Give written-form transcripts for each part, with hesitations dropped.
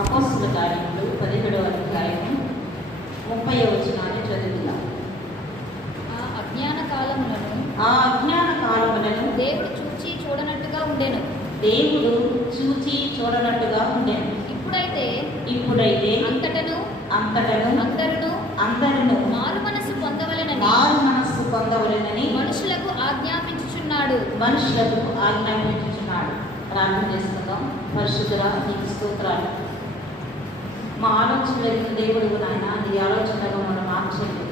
అపోస్తలుల కార్యములు 17వ అధ్యాయము 30వ వచనాన్ని చదువుదాం. ఆ అజ్ఞాన కాలములను దేవుడు చూచి చూడనట్టుగా ఉండెను. ఇప్పుడైతే అంతటను అందరును మారు మనసు పొందవలెనని మనుషులకు ఆజ్ఞాపించుచున్నాడు. ప్రార్థన చేసుకుందాం. పరిశుద్ధుడా, నీకు స్తోత్రాలు. మా ఆలోచన దేవుడు నాయన, నీ ఆలోచనగా మనం మార్చండి.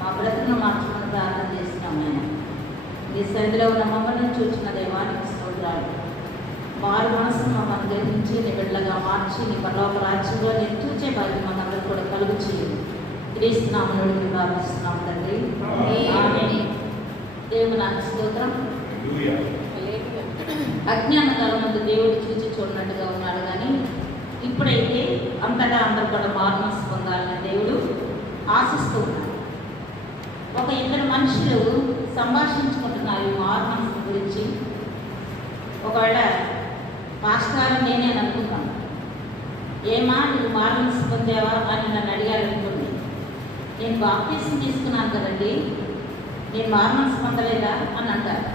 మా బ్రతుకును మార్చమని ప్రార్థన చేస్తున్నాం. నేను నీ సన్నిధిలో ఉన్న మమ్మల్ని చూసిన దేవానికి స్తోత్రాలు. వారి మనసును మమ్మల్ని గ్రహించి నీ బిడ్డగా మార్చి నీ పరలోక రాజ్యంలో నేను చూచే భాగ్యం మనందరూ కూడా కలుగు చేయండి. క్రీస్తునామములో ప్రార్థిస్తున్నాం తండ్రి. దేవుడు నాకు స్తోత్రం. అజ్ఞాన కాలం ముందు దేవుడు చూచి చూడనట్టుగా ఉన్నాడు, కానీ ఇప్పుడైతే అంతటా అందరూ కూడా మారుమనసు పొందాలని దేవుడు ఆశిస్తూ ఉన్నాడు. ఒక ఇద్దరు మనుషులు సంభాషించుకుంటున్నారు ఈ మారుమనసు గురించి. ఒకవేళ మాస్టర్ నేనే అనుకుంటాను, ఏమా నువ్వు మారుమనసు పొందావా అని నన్ను అడిగారు అనుకోండి. నేను బాప్తీసం తీసుకున్నాను కదండి, నేను మారుమనసు పొందలేదా అని అంటారు.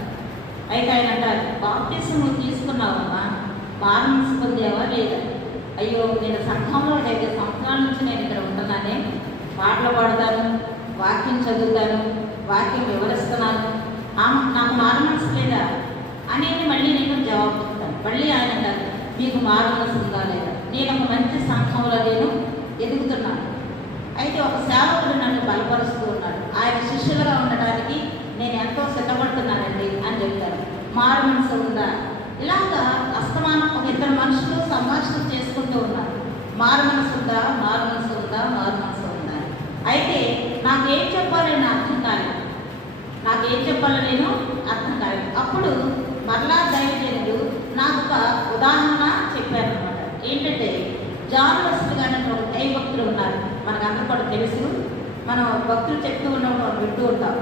అయితే ఆయన అంటారు, బాప్తీసం నువ్వు తీసుకున్నావమ్మా, మారుమనసు పొందావా లేదా? అయ్యో, నేను సంఘంలో 5 సంవత్సరాల నుంచి నేను ఇక్కడ ఉంటున్నానే, పాటలు పాడతాను, వాక్యం చదువుతాను, వాక్యం వివరిస్తున్నాను, నాకు మారుమనసు లేదా అనేది మళ్ళీ నేను జవాబు చెప్తాను. మళ్ళీ ఆయన అంటారు, మీకు మారుమనసు ఉందా లేదా? నేను ఒక మంచి సంఘంలో నేను ఎదుగుతున్నాను. అయితే ఒక సేవకుడు నన్ను బలపరుస్తూ ఉన్నాడు, ఆయన శిష్యులుగా ఉండడానికి నేను ఎంతో సిద్ధపడుతున్నానండి అని చెప్తారు. మారుమనసు ఉందా? ఇలాగా అస్తమానం ఒక ఇద్దరు మనుషులు సంభాషణ చేసుకుంటూ ఉన్నారు. మారుమనసు ఉందా, మారుమనసు ఉందా, మారుమనసు ఉందా? అయితే నాకేం చెప్పాలో నేను అర్థం కాలేదు, అర్థం కాలేదు. అప్పుడు మరలా దైవజనుడు నాకు ఒక ఉదాహరణ చెప్పారనమాట. ఏంటంటే, జాన్ వెస్లీ గారు ఒక దైవ భక్తులు ఉన్నారు, మనకందరూ కూడా తెలుసు. మనం భక్తులు చెప్తూ ఉన్నప్పుడు మనం వింటూ ఉంటాం.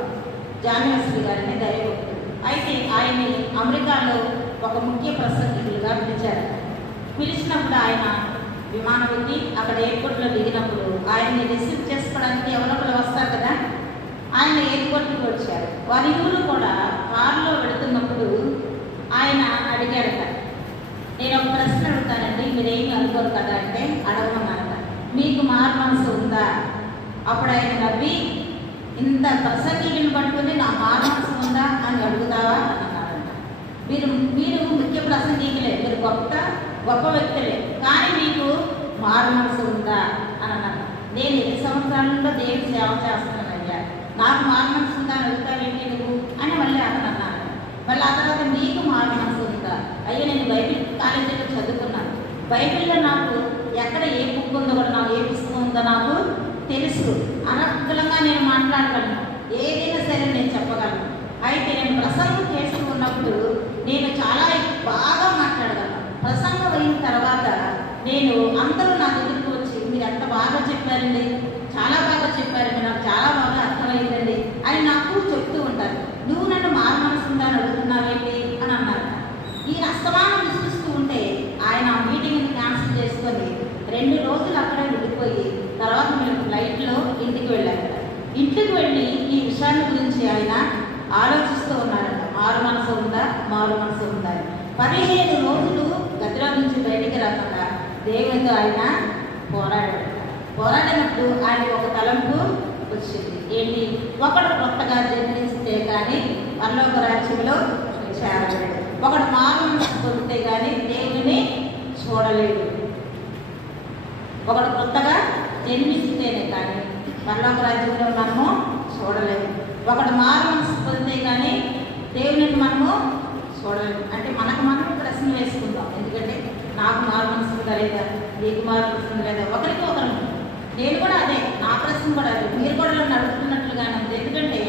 జాన్ వెస్లీ గారిని దైవ భక్తులు. అయితే ఆయన్ని అమెరికాలో ఒక ముఖ్య ప్రసంగికులుగా పిలిచినప్పుడు ఆయన విమానం ఎక్కి అక్కడ ఎయిర్పోర్ట్లో దిగినప్పుడు ఆయన్ని రిసీవ్ చేసుకోవడానికి ఎవరొకరు వస్తారు కదా, ఆయన ఎయిర్పోర్ట్కి వచ్చారు. వారి ఊరు కూడా కారులో వెళుతున్నప్పుడు ఆయన అడిగారట, నేను ఒక ప్రశ్న అడుగుతానండి, మీరేమి అనుకోరు కదా అంటే అడగమన్నారట, మీకు మారుమనసు ఉందా? అప్పుడు ఆయన నవ్వి, ఇంత ప్రసంగిని పట్టుకుని నా మారుమనసు ఉందా అని అడుగుతావా అని అన్నారంట. మీరు ముఖ్య ప్రసంగికులే, మీరు గొప్ప వ్యక్తులే, కానీ మీకు మారుమనసు ఉందా అని అన్నారు. నేను 8 సంవత్సరాలలో దేవుడి సేవ చేస్తున్నానయ్యా, నాకు మారుమనసు ఉందా అని అడుగుతావేంటి నువ్వు అని మళ్ళీ అతను అన్నారు. మళ్ళీ ఆ తర్వాత మీకు మారుమనసు ఉందా? అయ్యో, నేను బైబిల్ కాలేజీలో చదువుకున్నాను, బైబిల్లో నాకు ఎక్కడ ఏ బుక్ ఉందో కూడా, నాకు ఏ పుస్తకం ఉందో నాకు తెలుసు, అనర్గళంగా నేను మాట్లాడగలను, ఏదైనా సరే నేను చెప్పగలను. అయితే నేను ప్రసంగం చేస్తూ ఉన్నప్పుడు నేను చాలా బాగా మాట్లాడగలను. ప్రసంగం అయిన తర్వాత నేను అందరూ నా దగ్గరికి వచ్చి, మీరు ఎంత బాగా చెప్పారండి, చాలా బాగా చెప్పారండి, నాకు చాలా బాగా అర్థమైందండి అని నాకు చెప్తూ ఉంటారు. నువ్వు నన్ను మారుమనసు ఉందా అని అడుగుతున్నావేంటి అని అన్నారు. ఈ అస్తమానం విసిరిస్తూ ఉంటే ఆయన ఆ మీటింగ్ని క్యాన్సిల్ చేసుకొని 2 రోజులు అక్కడే ఉండిపోయి తర్వాత మేము ఫ్లైట్లో ఇంటికి వెళ్ళారు. ఇంటికి వెళ్ళి ఈ విషయాన్ని గురించి ఆయన ఆలోచిస్తూ ఉన్నారట, మారుమనసు ఉందా, మారుమనసు ఉందా. 15 రోజులు గదిలో నుంచి బయటికి రాకుండా దేవునితో ఆయన పోరాడినప్పుడు ఆయనకు ఒక తలంపు వచ్చింది. ఏంటి? ఒకడు కొత్తగా జన్మిస్తే కానీ పరలోక రాజ్యంలో చేరలేడు, ఒకడు మారుమనసు పొందితే కానీ దేవుని చూడలేడు. ఒకడు కొత్తగా జన్మిస్తేనే కానీ పరలోక రాజ్యంలో మనము చూడలేము. ఒకడు మారుమనసు పొందితే కానీ దేవుని మనము చూడలేము. అంటే మనకు మనం ప్రశ్న వేసుకుందాం. ఎందుకంటే నాకు మారుమనసు ఉందా లేదా, నీకు మారుమనసు ఉందా లేదా, ఒకరికి ఒకరు. నేను కూడా అదే, నా ప్రశ్న కూడా అదే, మీరు కూడా నన్ను అడుగుతున్నట్లుగానే ఉంది. ఎందుకంటే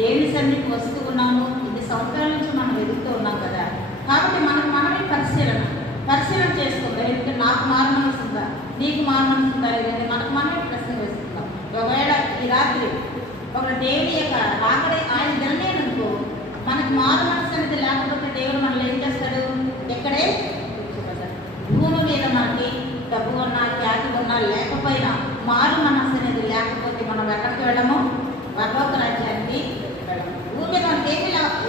దేవుని సన్నిధికి వస్తూ ఉన్నాము, 2 సంవత్సరాల నుంచి మనం ఎదుగుతూ ఉన్నాం కదా. కాబట్టి మనమే పరిశీలన చేసుకుందాం. ఎందుకంటే నాకు మారుమనసు ఉందా, నీకు మారుమనసు ఉందా లేదంటే మనకు మనమే ప్రశ్న వేసుకుందాం. ఒకవేళ ఈ రాత్రి ఒక దేవుని యొక్క రాకడే ఆయన దినమేననుకో, మనకు మారుమనసు అనేది లేకపోతే దేవుడు మనల్ని ఏం చేస్తాడు? ఇక్కడే భూమి మీద మనకి డబ్బు ఉన్నా పరలోక రాజ్యానికి వెళ్ళాలి. భూమి మీద మనకి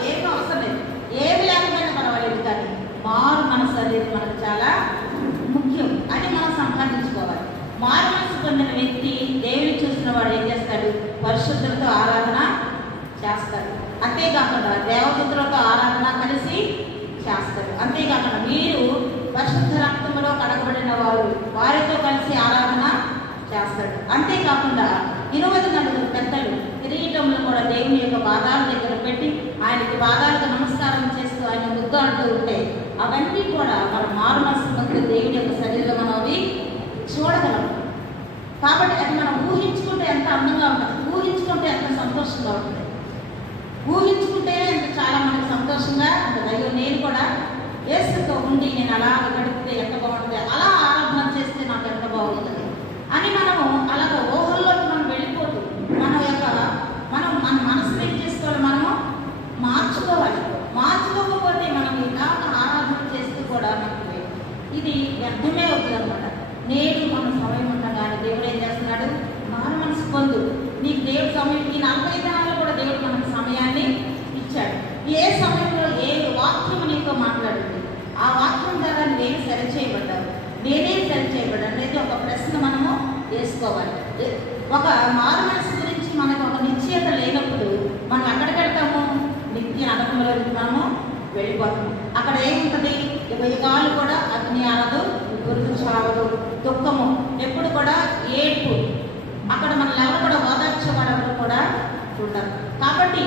ఏమీ అవసరం లేదు, ఏమి లేకపోయినా పర్వాలేదు, కానీ మారు మనసు అనేది మనకు చాలా ముఖ్యం. అది మనం సంపాదించుకోవాలి. మారు మనసు పొందిన వ్యక్తి దేవుని చూసిన వాడు ఏం చేస్తాడు? పరిశుద్ధులతో ఆరాధన చేస్తాడు. అంతేకాకుండా దేవదూతలతో ఆరాధన కలిసి చేస్తాడు. అంతేకాకుండా మీరు పరిశుద్ధ రక్తంలో కడగబడిన వారు, వారితో కలిసి ఆరాధన చేస్తాడు. అంతేకాకుండా 24 పెద్దలు కిరీటంలో కూడా దేవుని యొక్క పాదాల దగ్గర పెట్టి ఆయనకి పాదాలకు నమస్కారం చేస్తూ ఆయన ముద్దు అంటూ ఉంటే అవన్నీ కూడా మన మారు మనసు పొందిన దేవుని యొక్క శరీరంలో మనం అవి చూడగలం. కాబట్టి అది మనం ఊహించుకుంటే ఎంత అందంగా ఉంటుంది, ఊహించుకుంటే ఎంత సంతోషంగా ఉంటుంది. ఊహించుకుంటే ఎంత చాలా మనకు సంతోషంగా ఉంటుంది. అయ్యో నేను కూడా యేసుతో ఉండి నేను అలా గడిపితే ఎంత బాగుంటుంది, అలా ఆరాధన చేస్తే నాకు ఎంత బాగుంటుంది అని మనము అలాగ ఊహల్లోకి మనం వెళ్ళిపోతూ మనం మన మనసును ఏం చేసుకోవాలి, మనము మార్చుకోవాలి. మార్చుకోకపోతే మనం ఇలా ఆరాధన చేస్తూ కూడా మనకి ఇది వ్యర్థమే అవుతుంది అనమాట. నేడు మన సమయం ఉండగానే దేవుడు ఏం చేస్తున్నాడు? మారు మనసు పొందు. నీకు దేవుడు సమయం, ఈ 40 దినాల్లో కూడా దేవుడు మనకు సమయాన్ని ఇచ్చాడు. ఏ సమయంలో ఏ వాక్యం నీతో మాట్లాడింది, ఆ వాక్యం ద్వారా నేను సరిచేయబడ్డాను, నేనే సరిచేయబడ్డాను అనేది ఒక ప్రశ్న మనము వేసుకోవాలి. ఒక మారు మనసు గురించి మనకు ఒక నిశ్చయత లేనప్పుడు మనం ఎక్కడికి వెళ్తాము? నిత్య నరకంలోకి మనము వెళ్ళిపోతాము. అక్కడ ఏముంటుంది? యుగాలు కూడా అగ్ని ఆనదు, గుర్తు చావదు, దుఃఖము, ఎప్పుడు కూడా ఏడ్పు. అక్కడ మనల్ని ఎవరు కూడా ఓదార్చేవాడు కూడా ఉండరు. కాబట్టి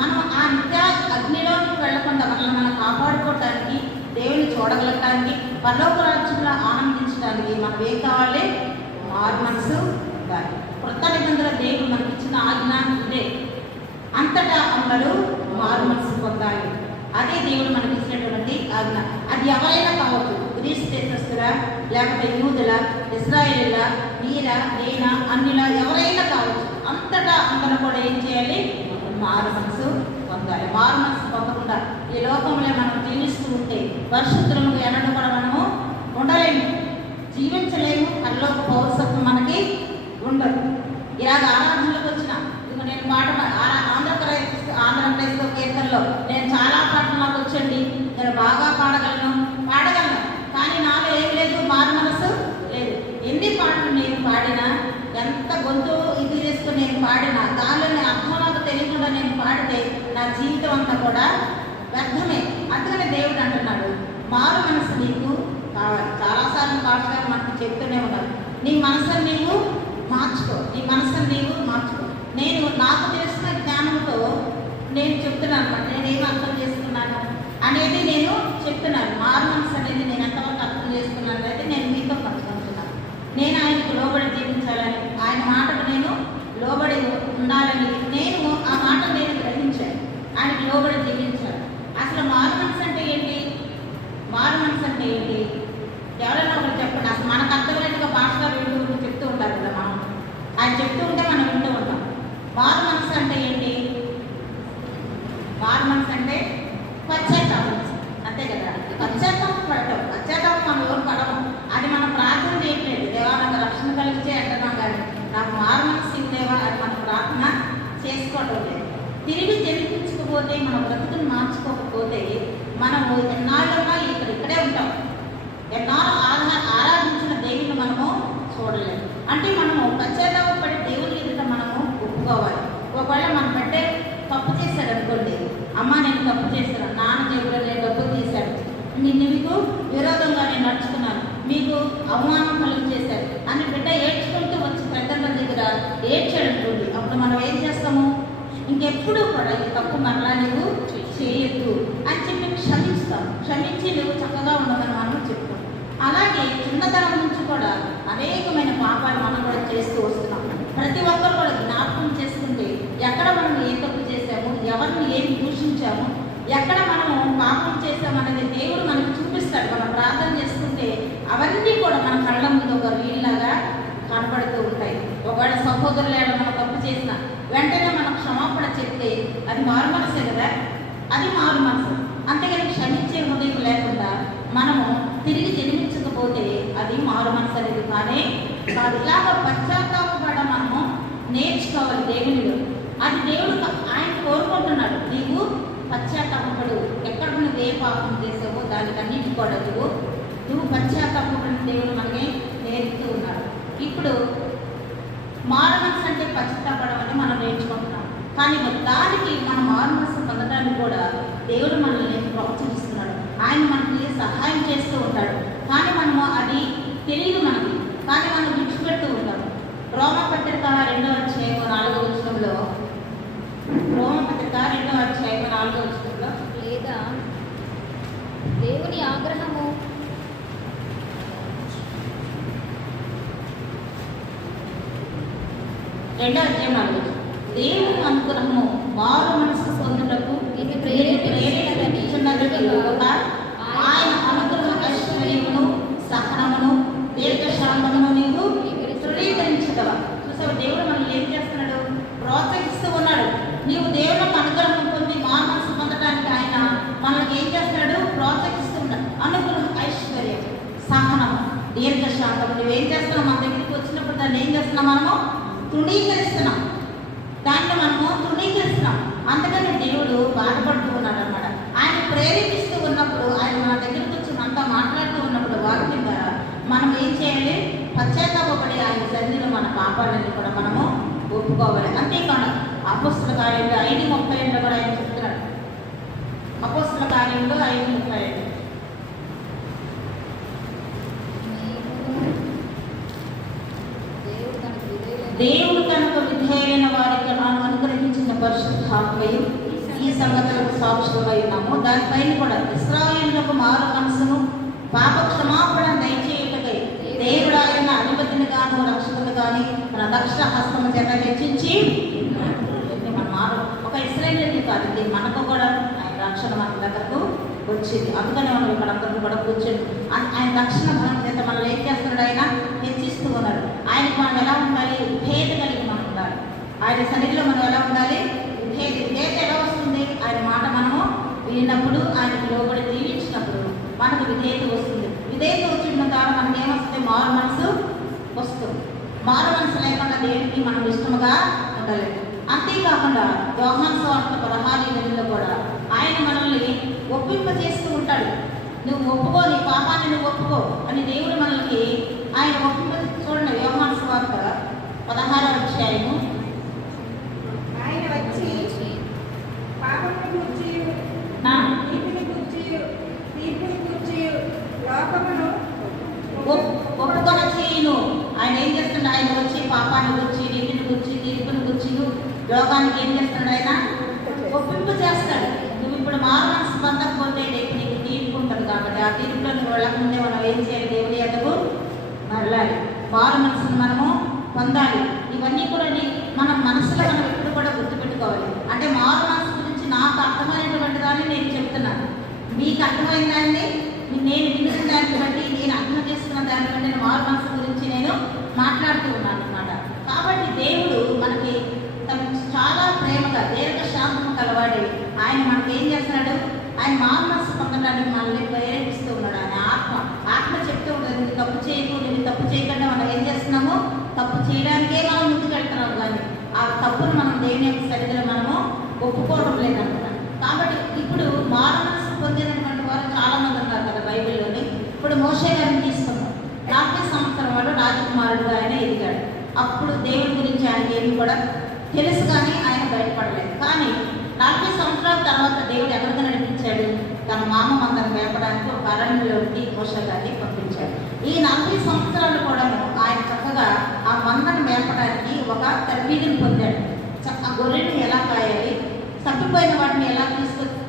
మనం ఆ నిత్య అగ్నిలోకి వెళ్లకుండా మనల్ని మనం కాపాడుకోవటానికి, దేవుని చూడగలగటానికి, పరలోక రాజ్యంలో ఆనందించడానికి మనకు ఏం కావాలి? మారు మనసు ఉండాలి. కొత్త నిబంధన దేవుడు మనకి ఇచ్చిన ఆజ్ఞ ఇదే. అంతటా అందరూ మారు మనసు పొందాలి. అదే దేవుడు మనకి ఇచ్చినటువంటి ఆజ్ఞ. అది ఎవరైనా కావచ్చు, గ్రీస్ దేశస్తులా, లేకపోతే యూదుల, ఇజ్రాయేలీల, నీరా, నేనా, అన్నిలా, ఎవరైనా కావచ్చు. అంతటా అందరూ కూడా ఏం చేయాలి? మారు మనసు పొందాలి. మారు మనసు పొందకుండా ఈ లోకంలో మనం జీవిస్తూ ఉంటే పరిశుద్ధులకు ఎన్నడూ కూడా మనము ఉండలేము, జీవించలేము. పరలోక పౌరసత్వం మనకి ఉండదు. ఇలాగ ఆరాధనలకు వచ్చిన నేను పాట ఆంధ్రప్రదేశ్లో కీర్తనలో నేను చాలా పాటలు నాకు వచ్చండి, నేను బాగా పాడగలను, కానీ నాలో ఏం లేదు, మారు మనసు లేదు. ఎన్ని పాటలు నేను పాడినా, ఎంత గొంతు ఇది చేసుకుని నేను పాడినా, దానిలోని అర్థం నాకు తెలియకుండా నేను పాడితే నా జీవితం అంతా కూడా వ్యర్థమే. అందుకని దేవుడు అంటున్నాడు, మారు మనసు నీకు కావాలి. చాలాసార్లు పాఠశాల మనకు చెప్తూనే ఉన్నారు, నీ మనసుని నీవు మార్చుకో, నీ మనసుని నీవు మార్చుకో. నేను నాకు తెలిసిన జ్ఞానంతో నేను చెప్తున్నాను అనమాట. నేనేం అర్థం చేసుకున్నాను అనేది నేను చెప్తున్నాను. మారు మనసు అనేది నేను ఎంతవరకు అర్థం చేసుకున్నాను అనేది నేను మీతో పంచుకుంటున్నాను. నేను ఆయనకు లోబడి జీవించాలని, ఆయన మాటకు నేను లోబడి ఉండాలని, నేను ఆ మాట నేను గ్రహించాను. ఆయనకు లోబడి జీవించాను. అసలు మారు మనసు అంటే ఏంటి? మారు మనసు అంటే ఏంటి? ఎవరైనా ఒకరు చెప్పండి. అసలు మనకు అర్థమైనట్టుగా భాషగా వింటూ చెప్తూ ఉంటారు కదా, మనం ఆయన చెప్తూ ఉంటే మనం వింటూ ఉంటాం. మారు మనసు అంటే ఏంటి? మారు మనసు అంటే పశ్చాత్తాపం, అంతే కదా. పశ్చాత్తాపం పడటం, పశ్చాత్తాపం మనం ఎవరు పడము. అది మనం ప్రార్థన చేయట్లేదు, దేవా నాకు రక్షణ కలిగించే అంటున్నాం, కానీ నాకు మారు మనసు ఇవ్వలేవా అని మనం ప్రార్థన చేసుకోవటం లేదు. తిరిగి జన్మించకపోతే, మన బ్రతుకుని మార్చుకోకపోతే మనము ఎన్నాళ్ళున్నా ఇక్కడే ఉంటాం. ఎన్నాళ్ళు ఆరాధించిన దేవుని మనము చూడలేము. అంటే మనము పశ్చాత్తాపడి దేవుని ఎదుట మనము ఒప్పుకోవాలి. ఒకవేళ మనం పెట్టే తప్పు చేశాడు అనుకోండి, అమ్మ నేను తప్పు చేశాను, నాన్న జేబులో నేను డబ్బులు తీశాను, మీకు విరోధంగా నేను నడుచుకున్నాను, మీకు అవమానం కలుగు చేశారు అని బిడ్డ ఏడ్చుకుంటూ వచ్చి పెద్దల దగ్గర ఏడ్చాడు అనుకోండి, అప్పుడు మనం ఏం చేస్తాము? ఇంకెప్పుడు కూడా ఈ తప్పు మరలా నువ్వు చేయొద్దు అని చెప్పి క్షమిస్తాం. క్షమించి నువ్వు చక్కగా ఉండమని మనం చెప్తాం. అలాగే చిన్నతనం నుంచి కూడా అనేకమైన పాపాలు మనం కూడా చేస్తూ వస్తున్నాం. ప్రతి ఒక్కరు కూడా జ్ఞాపకం చేసుకుంటే ఎక్కడ మనం ఏ తప్పు చేశాము, ఎవరిని ఏం దూషించాము, ఎక్కడ మనము పాపం చేశామనేది దేవుడు మనకు చూపిస్తాడు. మనం ప్రార్థన చేసుకుంటే అవన్నీ కూడా మన కళ్ళ ముందు ఒక రీల్లాగా కనపడుతూ ఉంటాయి. ఒకవేళ సహోదరులు మనం తప్పు చేసిన వెంటనే మనం క్షమాపణ చెప్తే అది మారు మనసే కదా, అది మారు మనసు. అంతేగాని క్షమించే హృదయం లేకుండా మనము తిరిగి జన్మించకపోతే అది మారు మనసు అనేది కానీ కాదు. ఇలాగ పశ్చాత్తాపడ మనము నేర్చుకోవాలి దేవునిలో. అది దేవుడు ఆయన కోరుకుంటున్నాడు. నీవు పశ్చాత్తాపడు. ఎక్కడ నువ్వు ఏ పాపం చేసావో దానికన్నిటి కూడా నువ్వు పశ్చాత్తాపడిన దేవుడు మనకి నేర్పుతూ ఉన్నాడు. ఇప్పుడు మారుమనసు అంటే పశ్చాత్తాపడమని మనం నేర్చుకుంటున్నాం. కానీ దానికి మన మారుమనసు పొందడానికి కూడా దేవుడు మనల్ని ప్రోత్సహిస్తున్నాడు. ఆయన మనకి సహాయం చేస్తూ ఉంటాడు. కానీ మనము అది తెలియదు మనకి, కానీ మనం విడిచిపెడుతూ ఉంటాం. రోమపత్రిక 2వ అధ్యాయం 4వ వచనంలో, రోమపత్రిక 2వ అధ్యాయం 4వ వచనంలో, లేదా దేవుని ఆగ్రహము 2వ అధ్యాయం 4వ వచనం, దేవుని అనుగ్రహము మారు మనసు పొందుటకు ఇది ప్రేరేపించుచున్నది కాక, ఆయన అనుగ్రహ ఐశ్వర్యమును సహనమును దీర్ఘశాంతమును నీవు తృణీకరించగలవా. చూసావు, దేవుడు మనల్ని ఏం చేస్తున్నాడు? ప్రోత్సహిస్తూ ఉన్నాడు. నీవు దేవునికి అనుగ్రహం పొంది మారు మనసు పొందడానికి ఆయన మనల్ని ఏం చేస్తున్నాడు? ప్రోత్సహిస్తూ ఉన్నాడు. అనుగ్రహం ఐశ్వర్యం సహనము దీర్ఘశాంతము. నువ్వేం చేస్తున్నావు? మన దగ్గరికి వచ్చినప్పుడు దాన్ని ఏం చేస్తున్నాం? మనము తృణీకరిస్తున్నాం. దాన్ని మనము తృణీకరిస్తున్నాం. అందుకని దేవుడు బాధపడుతూ ఉన్నాడు అన్నమాట. ఆయన ప్రేరేపిస్తూ ఉన్నప్పుడు, ఆయన మన దగ్గరికి వచ్చి మనతో మాట్లాడుతూ ఉన్నప్పుడు వాక్యం ద్వారా మనం ఏం చేయాలి? పశ్చాత్తాపడి ఆయన సన్నిధిలో మన పాపాలని కూడా మనము ఒప్పుకోవాలి. అంతేకాదు అపోస్తల కార్యంలో 5:32 కూడా ఆయన చెప్తున్నాడు. అపోస్తల కార్యంలో 5:32, దేవుడు కనుక విధేయులైన వారికి అనుగ్రహించిన పరిశుద్ధాత్మయు ఈ సంగతులకు సాక్షులమై ఉన్నాము. దానిపైన కూడా ఇశ్రాయేలులకు మారు మనసును పాప క్షమాపణ దయచేయుటకై దేవుడు ఆయన అధిపతిని గాను రక్షకుని కానీ మన దక్ష హస్తము చేత హెచ్చించి మన మారు ఒక ఇశ్రాయేలు కాదు, ఇది మనకు కూడా ఆయన రక్షణ మన దగ్గరకు వచ్చింది. అందుకని మనం ఇక్కడ అందరూ కూడా కూర్చొని ఆయన రక్షణ మన చేత మనల్ని ఏం చేస్తున్నాడు? ఆయన హెచ్చిస్తూ ఉన్నాడు. ఆయనకు మనం ఎలా ఉండాలి? విధేయత కలిగి మనం ఉండాలి. ఆయన సన్నిధిలో మనం ఎలా ఉండాలి? విధేయత ఎలా వస్తుంది? ఆయన మాట మనము విన్నప్పుడు, ఆయనకు లోబడి జీవించినప్పుడు మనకు విధేయత వస్తుంది. విధేయత వచ్చిన ద్వారా మనకి ఏమొస్తుంది? మారు మనసు వస్తుంది. మారు మనసు లేకుండా దేవునికి మనం ఇష్టముగా ఉండలేదు. అంతేకాకుండా యోహాను సువార్త 16:8 కూడా ఆయన మనల్ని ఒప్పింపజేస్తూ ఉంటాడు. నువ్వు ఒప్పుకో, నీ పాపాన్ని నువ్వు ఒప్పుకో అని దేవుడు మనల్ని ఆయన ఒప్పింప. చూడండి, యోహాను సువార్త 16వ అధ్యాయము, ఆయన వచ్చి పాపమును గూర్చి నీతిని గూర్చి తీర్పుని గూర్చి లోకమును ఒప్పుకొన చేయును. ఆయన ఏం చేస్తున్నాడు? ఆయన వచ్చి పాపాన్ని గురించి, నీతిని గురించి, తీర్పుని గురించి లోకానికి ఏం చేస్తున్నాడు? ఆయన ఒప్పింపు చేస్తాడు. నువ్వు ఇప్పుడు మారు మనసు పొందకపోతే నీకు తీర్పు ఉంటుంది. కాబట్టి ఆ తీర్పులో నువ్వు వెళ్ళకముందే మనం ఏం చేయాలి? దేవుని ఎద్దకు మరలాలి. మారు మనసును మనము పొందాలి. ఇవన్నీ కూడా మన మనసులో మనం ఎప్పుడు కూడా గుర్తుపెట్టుకోవాలి. అంటే మారు మనసు గురించి నాకు అర్థమైనటువంటి దాన్ని నేను చెప్తున్నాను. మీకు అర్థమైన దాన్ని నేను విన్న దాన్ని బట్టి, నేను అర్థం చేసుకున్న దాన్ని బట్టి మారు మనసు గురించి నేను మాట్లాడుతూ ఉన్నాను అన్నమాట. కాబట్టి దేవుడు మనకి చాలా ప్రేమగా దీర్ఘశాంతము కలవాడి ఆయన మనకి ఏం చేస్తున్నాడు? ఆయన మారు మనసు పొందడానికి మనల్ని ప్రేరేపిస్తూ ఉన్నాడు. ఆయన ఆత్మ చెప్తూ ఉంటుంది, నువ్వు తప్పు చేయకు, నువ్వు తప్పు చేయకుండా మనం ఏం చేస్తున్నాము? తప్పు చేయడానికే మనం ముందుకు వెళ్తున్నాము. కానీ ఆ తప్పును మనం దేవుని యొక్క సన్నిధిలో మనము ఒప్పుకోవడం లేదన్నమాట. కాబట్టి ఇప్పుడు మారు మనసు పొందినటువంటి వారు చాలా మంది ఉన్నారు కదా బైబిల్లోని. ఇప్పుడు మోషే గారిని తీసుకున్నాం. 40 సంవత్సరం వాడు రాజకుమారుడుగా ఆయన ఎదిగాడు. అప్పుడు దేవుని గురించి ఆయన ఏమి కూడా తెలుసు, కానీ ఆయన బయటపడలేదు. కానీ 40 సంవత్సరాల తర్వాత దేవుడు ఎవరితో నడిపించాడు? తన మామ మందను మేపడానికి ఒక అరణ్యంలోకి మోషే గారిని పంపించాడు. ఈ 40 సంవత్సరాలు కూడా ఆయన చక్కగా ఆ మందను మేపడానికి ఒక తర్ఫీదుని పొందాడు. ఆ గొర్రెని ఎలా కాయాలి, తప్పిపోయిన వాటిని ఎలా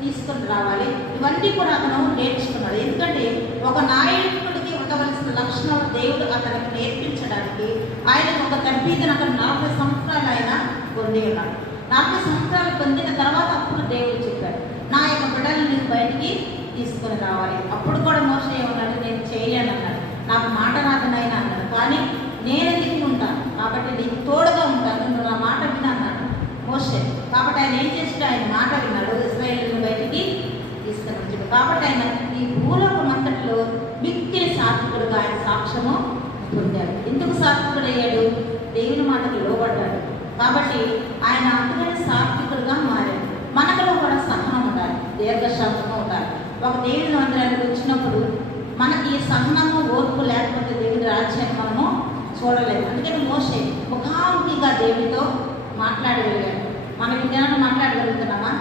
తీసుకొని రావాలి, ఇవన్నీ కూడా అతను నేర్చుకున్నాడు. ఎందుకంటే ఒక నాయకుడికి ఉండవలసిన లక్షణాలు దేవుడు అతనికి నేర్పించడానికి ఆయన ఒక తర్ఫీదుని అక్కడ 40 సంవత్సరాలు ఆయన పొంది ఉన్నాడు. 40 సంవత్సరాలు పొందిన తర్వాత అప్పుడు దేవుడు చెప్పాడు, నా యొక్క బిడ్డలు నీకు బయటికి తీసుకొని రావాలి. అప్పుడు కూడా మోషే ఏమన్నాడు? నేను చేయలేను అన్నాడు. నాకు మాట రాదనైనా అన్నాడు. కానీ నేను దిక్కు ఉంటాను కాబట్టి నీకు తోడుగా ఉంటాను, నువ్వు నా మాట విని అన్నాడు మోషే. కాబట్టి ఆయన ఏం చేసాడు? ఆయన మాట విన్నాడు, ఇశ్రాయేలుని బయటికి తీసుకొని వచ్చాడు. కాబట్టి ఆయన ఈ భూలోకమంతటిలో మిక్కిలి సాత్వికుడుగా ఆయన సాక్ష్యము పొందాడు. ఎందుకు సాత్వికుడయ్యాడు? దేవుని మాటకు లోబడ్డాడు. కాబట్టి ఆయన అందుకని సాత్వికుడుగా మారాడు. మనలో కూడా సహనం ఉండాలి, దీర్ఘశాంతంగా ఉండాలి. ఒక దేవుని మందిరానికి వచ్చినప్పుడు మనకి సహనము ఓర్పు లేకపోతే దేవుని రాజ్యాన్ని మనము చూడలేము. అందుకని మోషే ముఖాముఖిగా దేవుడితో మాట్లాడగలిగాడు. మనం ఇంకేమైనా మాట్లాడగలుగుతున్నామా?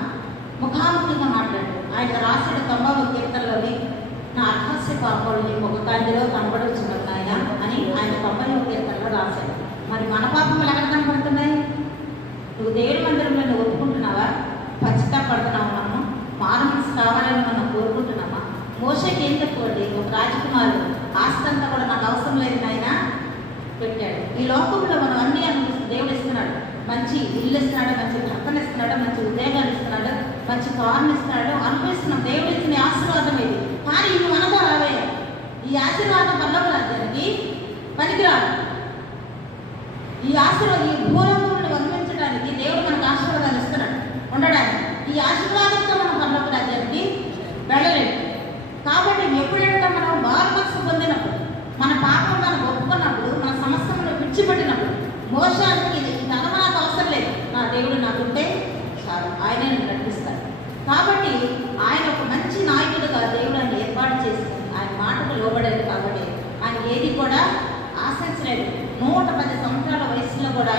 ముఖాముఖిగా మాట్లాడు. ఆయన రాసిన 90వ కీర్తనలోని నా అర్హస్య పాపాలు నీ ముఖ కాంతిలో కనబడుతున్నది ఆయన అని ఆయన 90వ కీర్తనలో రాశాడు. మరి మన పాపములు ఎక్కడ కనబడుతున్నాయి? నువ్వు దేవుడి మందిరంలో నువ్వు ఒప్పుకుంటున్నావా? పశ్చాత్తాపడుతున్నావా? మనము మారు మనసు కావాలని మనం కోరుకుంటున్నామా? మోషేకి ఏం చెప్పుకోండి, ఒక రాజకుమారుడు ఆస్తి అంతా కూడా నాకు అవసరం లేదు ఆయన పెట్టాడు. ఈ లోకంలో మనం అన్నీ దేవుడు ఇస్తున్నాడు. మంచి ఇల్లు ఇస్తున్నాడు, మంచి భర్తను ఇస్తున్నాడు, మంచి ఉద్యోగాలు ఇస్తున్నాడు, మంచి కారుని ఇస్తున్నాడు, అనుభవిస్తున్నాం. దేవుడు ఇచ్చిన ఆశీర్వాదం ఇది. కానీ ఇవి మనతో రావే. ఈ ఆశీర్వాదం పల్లవ రాజ్యానికి పనికిరాదు. ఈ ఆశీర్వాదం ఈ భూలోకంలో అనుభవించడానికి దేవుడు మనకు ఆశీర్వాదాలు ఇస్తున్నాడు ఉండడానికి. ఈ ఆశీర్వాదంతో మనం పల్లవ రాజ్యానికి వెళ్ళలేదు. కాబట్టి ఎప్పుడైనా మనం బాగా మనసు పొందినప్పుడు, మన పాపం మనం ఒప్పుకున్నప్పుడు, మన సమస్యలను విడిచిపెట్టినప్పుడు, మోసానికి ధనం నాకు అవసరం లేదు, నా దేవుడు నాకుంటే చాలు, ఆయనే నన్ను నడిపిస్తాడు. కాబట్టి ఆయన ఒక మంచి నాయకుడుగా దేవుడు ఆయన ఏర్పాటు చేసుకుని ఆయన మాటకు లోబడేది. కాబట్టి ఆయన ఏది కూడా ఆశించలేదు. 110 సంవత్సరాల వయసులో కూడా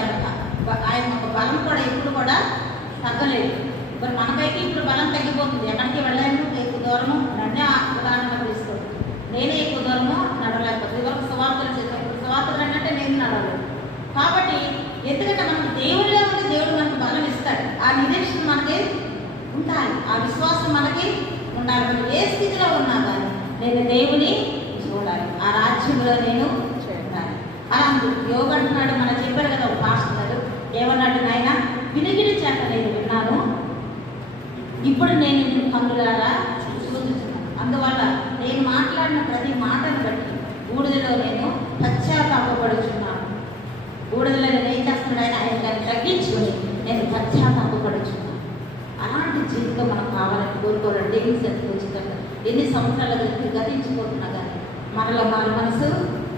ఆయన ఒక బలం కూడా ఎప్పుడు కూడా తగ్గలేదు. మరి మనకైతే ఇప్పుడు బలం తగ్గిపోతుంది. ఎక్కడికి వెళ్ళాను ఎక్కువ దూరము నన్నే ఉదాహరణగా తీసుకోండి. నేనే ఎక్కువ దూరము నడవలేకపోతే ఇవరకు సువార్తలు చేసేప్పుడు సువార్తలు అంటే నేను నడవలేదు. కాబట్టి ఎందుకంటే మనకు దేవుడిలో ఉంటే దేవుడు మనకు బలం ఇస్తాడు. ఆ నిరీక్షణ మనకి ఉండాలి, ఆ విశ్వాసం మనకి ఉండాలి. మనం ఏ స్థితిలో ఉన్నా కానీ నేను దేవుని చూడాలి, ఆ రాజ్యంలో నేను ఉండాలి. అలా యోగ అంటున్నాడు. మనం చెప్పారు కదా ఒక పాస్టర్ గారు ఏమన్నాడు, నాయన వినికిడి చేత నేను విన్నాను, ఇప్పుడు నేను కన్నులారా చూస్తున్నాను. అందువల్ల నేను మాట్లాడిన ప్రతి మాటను బట్టి బూడిదలో నేను పశ్చాత్తాపడుచున్నాను. బూడిదలో నేను ఏం చేస్తున్నాడు, ఆయన దాన్ని తగ్గించుకొని నేను పశ్చాత్తాపడుచున్నాను. అలాంటి జీవితం మనకు కావాలని కోరుకోవాలి. దేవుని సన్నిధికి వచ్చిందంటే ఎన్ని సంవత్సరాల గతించిపోతున్నా కానీ మనలో మన మనసు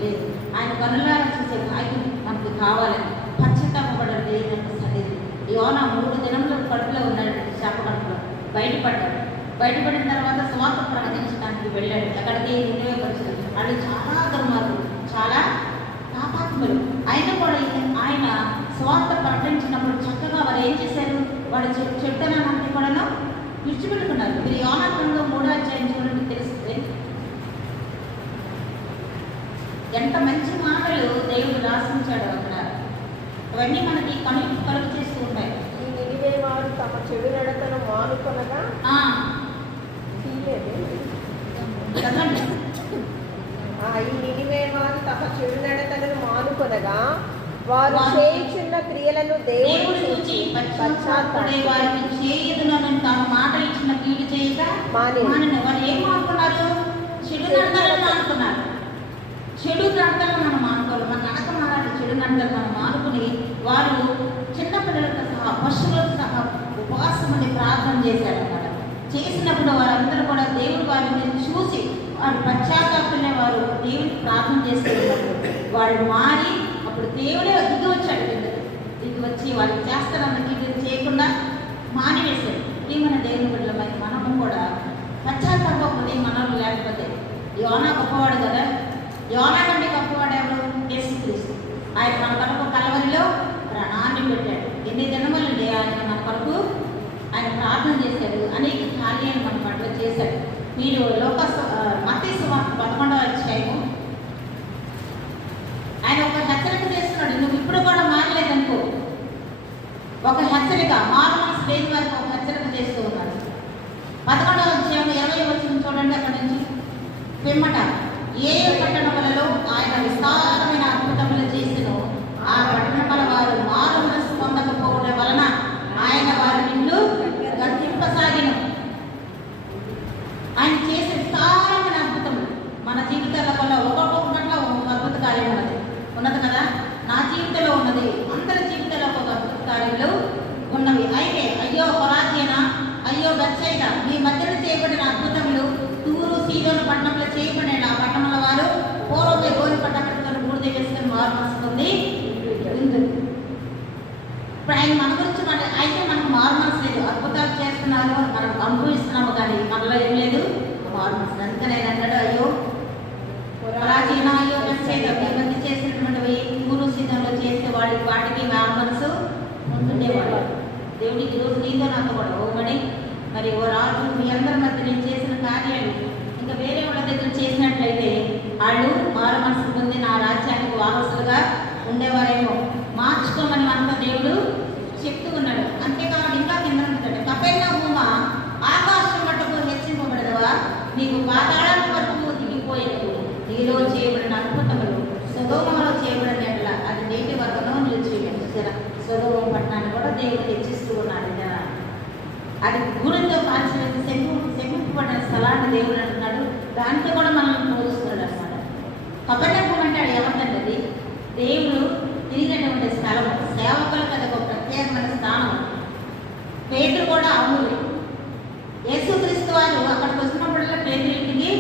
లేదు. ఆయన కనులారా చూసే భాగ్యం మనకు కావాలని పశ్చాత్తాపడే దేవుని సన్నిధి. యోనా 3 దినముల కడుపులో ఉన్నాడు, శాప కడుపులో బయటపడ్డాడు. బయటపడిన తర్వాత స్వార్థ ప్రకటించడానికి వెళ్ళాడు. ఎక్కడికి నిలవేపరిచాడు. వాళ్ళు చాలా దుర్మార్గులు, చాలా పాపాత్ములు. అయినా కూడా ఆయన స్వార్థ ప్రకటించినప్పుడు చక్కగా వారు ఏం చేశారు, వాడు చెప్తానంటే కూడా విడిచిపెట్టుకున్నారు. మీరు యోనా గ్రంథం 3వ అధ్యాయం చూడండి, తెలిస్తే ఎంత మంచి మాటలు దేవుడు రాసించాడు అక్కడ. అవన్నీ మనకి కలుగు చేస్తూ ఉంటాయి. ఈ నినివే వారు తమ చెడు నడతను మానుకొనగా ఈ నినివే వారు తమ చెడు నడతను మానుకొనగా వారు చేయుచున్న క్రియలను దేవుడు చూచి పశ్చాత్తాపడే వారికి చేయదునని తాను మాట ఇచ్చిన కీడు చేయక మానిన. వారు ఏం మానుకున్నారు? చెడు నడతలను మానుకున్నారు. చెడు నడతలను మనం మానుకోవాలి. మన నడక మారాలి. చెడు నడతలు మనం మానుకుని వారు చిన్నపిల్లలతో సహా పశువులతో సహా ఉపవాసం అని ప్రార్థన చేశారన్నమాట. చేసినప్పుడు వారందరూ కూడా దేవుడు వారిని చూసి వారు పశ్చాత్తాపడిన వారు దేవుడికి ప్రార్థన చేస్తున్నప్పుడు వాడు మారి అప్పుడు దేవుడే దిగి వచ్చాడు. దిగి వచ్చి వారికి చేస్తారన్నది చేయకుండా మానివేశాడు. ఈ మన దేవుని బిడ్డలపై మనము కూడా పశ్చాత్తాపడి మనలు లేకపోతే యోనా గొప్పవాడు కదా. యోనా కంటే గొప్పవాడు ఎవరు? యేసుక్రీస్తు. ఆయన మన కొరకు కలవరిలో ప్రాణాన్ని పెట్టాడు. ఎన్ని దినములండి ఆయన మన కొరకు ఆయన ప్రార్థన చేశాడు. అనేక కార్యాలు మన పట్ల చేశాడు. మీరు మత్తయి సువార్త 11వ అధ్యాయము ఆయన ఒక హెచ్చరిక చేస్తున్నాడు. నువ్వు ఇప్పుడు కూడా మారలేదనుకో, ఒక హెచ్చరిక మారు మనసు లేని వారికి ఒక హెచ్చరిక చేస్తూ ఉన్నాడు. 11వ అధ్యాయం 20వ వచనం చూడండి. అక్కడ నుంచి పిమ్మట ఏ పట్టణములలో ఆయన విస్తారమైన అద్భుతములు చేసినో ఆ పట్టణముల వారు మారు మనసు పొందకపోవడం వలన ఆయన వారి నిన్ను గర్తింపసాగిన. ఆయన చేసే విస్తారమైన అద్భుతములు మన జీవితాల వల్ల ఒక్కొక్కట్ల ఒక అద్భుత కార్యం ఉన్నది కదా. నా జీవితంలో ఉన్నది, అందరి జీవితంలో ఒక అద్భుత కార్యాలు ఉన్నవి. అయితే అయ్యో కొరాజీన, అయ్యో బెత్సైద, మీ మధ్యన చేయబడిన అద్భుతములు తూరు సీదోను పట్టణంలో చేయబడిన ఆ పట్టణముల వారు పూర్వమే గోరి పట్టణం బూడిద వేసుకొని వారు మనసుకుంది. ఇప్పుడు ఆయన మన గురించి అయితే మనకు మారు మనసు లేదు. అద్భుతాలు చేస్తున్నారు, మనం అనుభవిస్తున్నాము, కానీ మనలో ఏం లేదు మారు మనసు. అందుకని ఆయన అన్నాడు, అయ్యో ప్రాచీన అయ్యో మంది చేసినటువంటివి పూర్వసిద్ధంలో చేసే వాటికి మారు మనసు ఉండేవాడు. దేవుడికి ఈరోజు నీతో నాతో కూడా ఓమడి మరి ఓ రాజు మీ అందరి మధ్య నేను చేసిన కార్యాలు ఇంకా వేరే వాళ్ళ దగ్గర చేసినట్లయితే వాళ్ళు మారు మనసు పొంది నా రాజ్యానికి వారసులుగా ఉండేవారేమో. మార్చుకోమని మనతో దేవుడు చెప్తూ ఉన్నాడు. అంతేకాదు ఇంకా కింద ఉంటాడు, కపెర్నహూమ ఆకాశం మట్టుకు హెచ్చింపబడదవా, నీకు పాతాళం వరకు దిగిపోయేది. నీలో చేయబడిన అద్భుతములు సొదొమలో చేయబడిన ఎడల అది నేటి వరకునో నిలిచివేయండి. సొదొమ పట్టణాన్ని కూడా దేవుడు హెచ్చిస్తూ ఉన్నాడు. అది గుడితో కాల్చివేసి సెంగుపడిన స్థలాన్ని దేవుడు అంటున్నాడు. దాంతో కూడా మనల్ని పోలుస్తున్నాడు అనమాట. కపెర్నహూమ అంటే అది ఏమంటే అది దేవుడు తిరిగినటువంటి స్థలం, సేవకులకు అది ఒక ప్రత్యేకమైన స్థానం. పేతురు కూడా అమూల్యం. యేసుక్రీస్తు వారు అక్కడికి వచ్చినప్పుడల్లా పేతురు ఇంటికి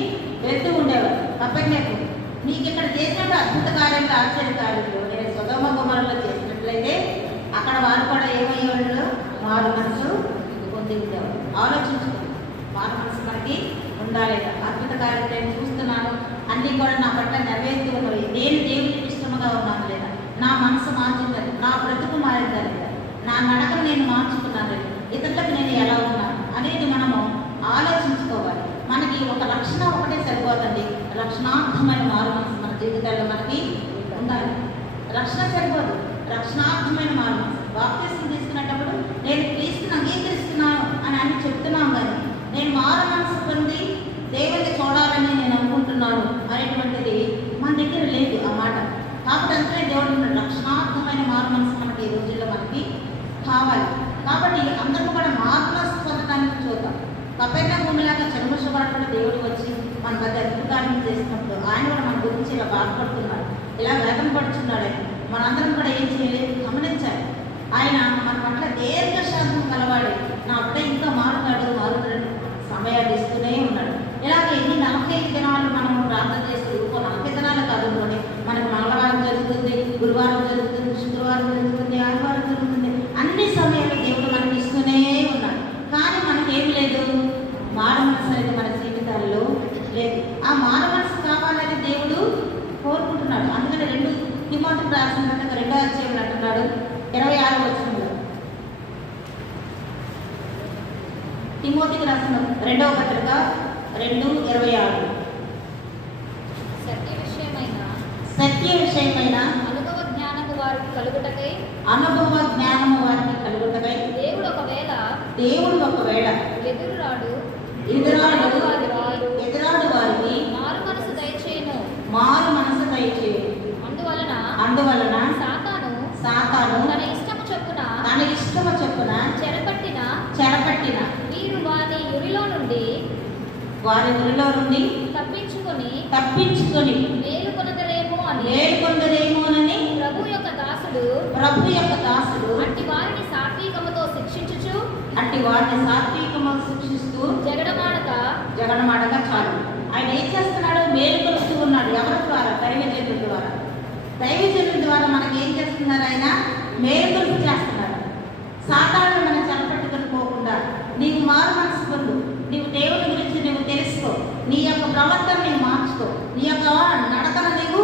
వెళ్తూ ఉండేవారు. కపెర్నహూమ నీకు ఇక్కడ చేసినట్టు అద్భుత కార్యాలు ఆశ్చర్య కార్యాలు నేను సొదొమ గొమొర్రాలో చేసినట్లయితే అక్కడ వారు కూడా ఏమయ్యేవాళ్ళు మారు మనసు పొంది ఉండేవారు. ఆలోచించుకోండి, మారు మనసు మనకి ఉండాలి. అద్భుత కార్యాలు నేను చూస్తున్నాను, అన్నీ కూడా నా పట్ల నెరవేరుతూ ఉన్నవి, నేను దేవునికి ఇష్టముగా ఉన్నాను లేదా, నా మనసు మార్చిందని, నా బ్రతుకు మారిందా లేదా, నా నడకను నేను మార్చుకున్నాను లేదా, ఇతరులకు నేను ఎలా ఉన్నాను అనేది మనము ఆలోచించుకోవాలి. మనకి ఒక లక్షణం ఒకటే సరిపోతుంది, రక్షణార్థమైన మారు మనసు మన జీవితాల్లో మనకి ఉండాలి. రక్షణ సరిపోదు, రక్షణార్థమైన మారు మనసు. బాప్తిస్మం తీసుకునేటప్పుడు నేను క్రీస్తుని అంగీకరిస్తున్నాను అని అన్ని చెప్తున్నాం, కానీ నేను మారు మనసు పొంది దేవుడిని చూడాలని నేను అనుకుంటున్నాను అనేటువంటిది మన దగ్గర లేదు ఆ మాట. కాబట్టి అంతే దేవుడు రక్షణార్థమైన మారు మనసు మనకి ఈ రోజుల్లో మనకి కావాలి. కాబట్టి అందరూ కూడా మారు మనసు పొందడానికి చూద్దాం. కపెర్నహూమలాగా చర్మశుభ్రపడ దేవుడు వచ్చి మన మధ్య అద్భుతాలను చేసినప్పుడు ఆయన కూడా మన గురించి ఇలా బాధపడుతున్నాడు, ఇలా వేదన పడుతున్నాడు. మనందరం కూడా ఏం చేయలేదు, గమనించాలి. ఆయన మన పట్ల దీర్ఘశాంతం కలవాడు. నా అప్పుడే ఇంకా మారుతాడు సమయాలు ఇస్తూనే ఉన్నాడు. ఇలాగే ఈ 45 దినాలు మనం ప్రార్థన చేస్తూ 40 దినాలు కాదు, మనకు మంగళవారం జరుగుతుంది, గురువారం జరుగుతుంది, శుక్రవారం జరుగుతుంది, ఆదివారం జరుగుతుంది, అన్ని సమయాలు దేవుడు మనకి ఇస్తూనే ఉన్నాడు. కానీ మనకేం లేదు, మారు మనసు అనేది మన జీవితాల్లో లేదు. ఆ మారు మనసు కావాలని దేవుడు కోరుకుంటున్నాడు. అందుకని 2 తిమోతికి రాసిన 2వ అధ్యాయం అంటున్నాడు 26వ వచనంలో, తిమోతికి రాసిన 2వ పత్రిక 2:26 సత్య విషయమైన అనుభవ జ్ఞానము వారికి కలుగుటకై దేవుడు ఒకవేళ ఎదురాడు వారికి మారు మనసు దయచేయును. అందువలన సాతాను తన ఇష్టము చొప్పున చెరపట్టిన వీరు వారి ఉరిలో నుండి తప్పించుకొని మేలుకొనదరేమోనని ప్రభు యొక్క దాసుడు అట్టి వారిని సాత్వికముతో శిక్షించుచు జగడమాడక చాలు. ఆయన ఏం చేస్తున్నాడు, మేలుకొలుస్తూ ఉన్నాడు. ఎవరి ద్వారా? దైవజనుల ద్వారా మనకి ఏం చేస్తున్నారు, ఆయన మేలుకొలుపు చేస్తున్నారు. సాతాను మనం చెరపట్టుకొని పోకుండా నీవు మారు మనసు పొందు, నీవు దేవుని గురించి నువ్వు తెలుసుకో, నీ యొక్క ప్రవర్తన నీవు మార్చుకో, నీ యొక్క నడకను నీవు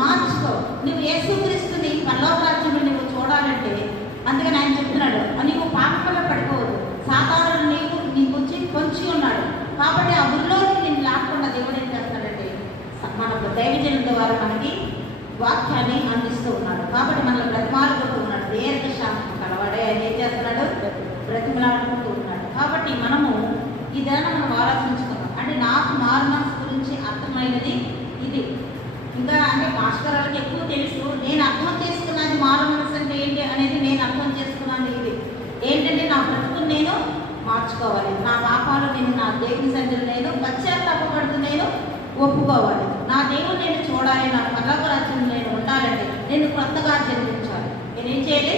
మార్చుకో. నువ్వు యేసుక్రీస్తుని పరలోక రాజ్యంలో నువ్వు చూడాలంటే అందుకని ఆయన చెప్తున్నాడు, నీవు పాపంలో పడిపోవద్దు, సాతాను నీకు వచ్చి పొంచి ఉన్నాడు. కాబట్టి ఆ ఊళ్ళోకి నేను లాక్కుండా దేవుడు ఏం చేస్తాడంటే మన దైవజనుల ద్వారా మనకి వాక్యాన్ని అందిస్తూ ఉన్నాడు. కాబట్టి మనల్ని బ్రతిమాలుకుంటూ ఉన్నాడు. దీర్ఘశాంతం కలవాడే ఆయన ఏం చేస్తున్నాడు, బ్రతిమలాడుకుంటూ ఉన్నాడు. కాబట్టి మనము ఇదైనా మనం ఆలోచించుకున్నాం. అంటే నాకు మారు మనసు గురించి అర్థమైనది ఇది. ఇంకా అంటే మాస్టర్లకు ఎక్కువ తెలుసు, నేను అర్థం చేసుకున్నది మారు మనసు అంటే ఏంటి అనేది నేను అర్థం చేసుకున్నాను. ఇది ఏంటంటే నా బ్రతుకుని నేను మార్చుకోవాలి, నా పాపాలు నేను నా దేవుని సన్నిధిలో నేను పశ్చాత్తాపపడుతూ నేను ఒప్పుకోవాలి, నా దేవుని నేను చూడాలి, నా పరలోక రాజ్యంలో నేను ఉండాలంటే నేను కొత్తగా జన్మించాలి. నేనేం చేయాలి,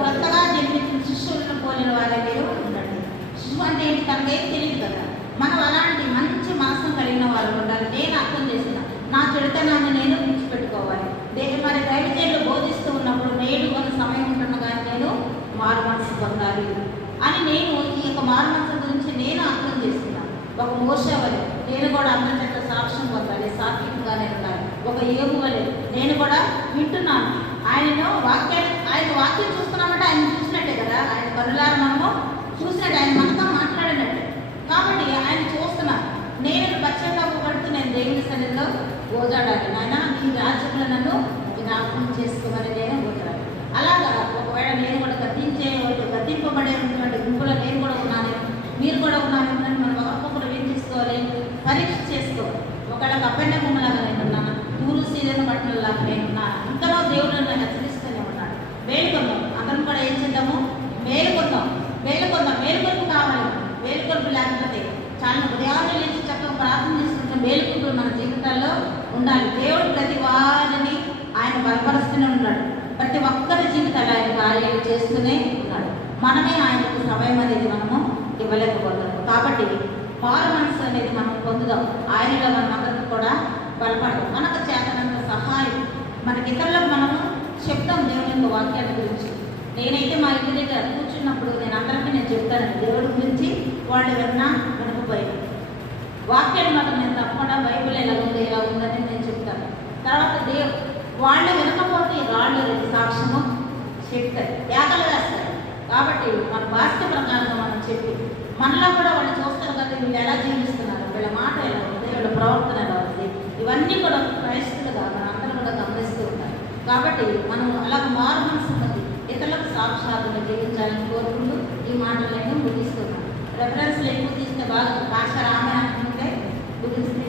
కొత్తగా జన్మించిన శిష్యులను పోలిన వారే మీరు ఉండండి. శిశువు అంటే ఏంటి, తనకేం తెలియదు కదా. మనం అలాంటి మంచి మనసు కలిగిన వాళ్ళు ఉండాలి. నేను అర్థం చేసిన నా చెడుతనాన్ని నేను విడిచిపెట్టుకోవాలి. మరి దైవజనులు బోధిస్తూ ఉన్నప్పుడు నేడు కొన్ని సమయం ఉంటున్నా కానీ నేను పొందాలి అని నేను ఈ యొక్క మారు మనసు గురించి నేను అర్థం చేసుకున్నాను. ఒక మోషే వలె నేను కూడా అందరి చేత సాక్ష్యం పొందాలి, సాత్వికంగానే ఉండాలి. ఒక ఏబు వలె నేను కూడా వింటున్నాను ఆయన వాక్యం చూస్తున్నామంటే ఆయన చూసినట్టే కదా, ఆయన కనులారా మనము చూసినట్టు, ఆయన మనతో మాట్లాడినట్టే. కాబట్టి ఆయన చూస్తున్నా నేను పశ్చాత్తాప పడుతూ నేను దేవుని సన్నిధిలో గోజాడాలి. నాయన నీ రాజ్యంలో నన్ను జ్ఞాపకం చేసుకోమని నేను గోజాడాలి. అలాగా ఒకవేళ నేను కూడా గద్దింపబడేటువంటి గుంపులో నేను కూడా ఉన్నాను, మీరు కూడా ఉన్నాను, మనం ఒకరికొకరు ఏం చేసుకోవాలి, పరీక్ష చేసుకోవాలి. ఒకవేళ కప్పెన్న భూమిలాగా నేను ఉన్నాను, తూరు సీజన్ పట్టణంలాగా నేను ఉన్నాను, ఇంతలో దేవుడు నన్ను హెచ్చరిస్తూనే ఉన్నాడు. మేలుకొందాం, అందరం కూడా ఏం చేద్దాము, మేలుకొందాం. మేలుకొలుపు కావాలి. మేలుకొలుపు లేకపోతే చాలా ఉదయాన్నే లేచి చక్కగా ప్రార్థన చేసుకుంటే మేలుకుంటూ మన జీవితాల్లో ఉండాలి. దేవుడు ప్రతి వారిని ఆయన బలపరుస్తూనే ఉన్నాడు. ప్రతి ఒక్కరి జీవితాలు ఆయన కార్యాలు చేస్తూనే ఉన్నాడు. మనమే ఆయనకు సమయం అనేది మనము ఇవ్వలేకపోతాము. కాబట్టి మారు మనసు అనేది మనం పొందుదాం. ఆయనలో మనం అందరికీ కూడా బలపడదాం. మనకు చేతనంత సహాయం మనకి ఇతరులకు మనము చెప్తాం దేవుని యొక్క వాక్యాల గురించి. నేనైతే మా ఇంటి దగ్గర కూర్చున్నప్పుడు నేను చెప్తాను దేవుడి గురించి. వాళ్ళు వినకపోయినా వాక్యాలు మాత్రం నేను తప్పకుండా బైబిల్ ఎలా ఉందని నేను చెప్తాను. తర్వాత వాళ్ళు వినకపోతే రాళ్ళు సాక్ష్యము చెప్తారు, యాగలు వేస్తారు. కాబట్టి మన భాష ప్రకారంగా మనం చెప్పి మనలో కూడా వాళ్ళు చూస్తారు కదా, వీళ్ళు ఎలా జీవిస్తున్నారు, వీళ్ళ మాట ఎలా ఉంది, వీళ్ళ ప్రవర్తన ఎలా ఉంది, ఇవన్నీ కూడా క్రైస్తులుగా మనం అందరూ కూడా గమనిస్తూ ఉంటారు. కాబట్టి మనం అలా మారు మనసు ఉన్నది ఇతరులకు సాక్షాత్తుగా జీవించాలని కోరుకుంటూ ఈ మాటలను ముగిస్తున్నాం. రెఫరెన్స్లు ఎక్కువ తీస్తే బాగా భాష రామాయణం ఉంటే ముగిస్తే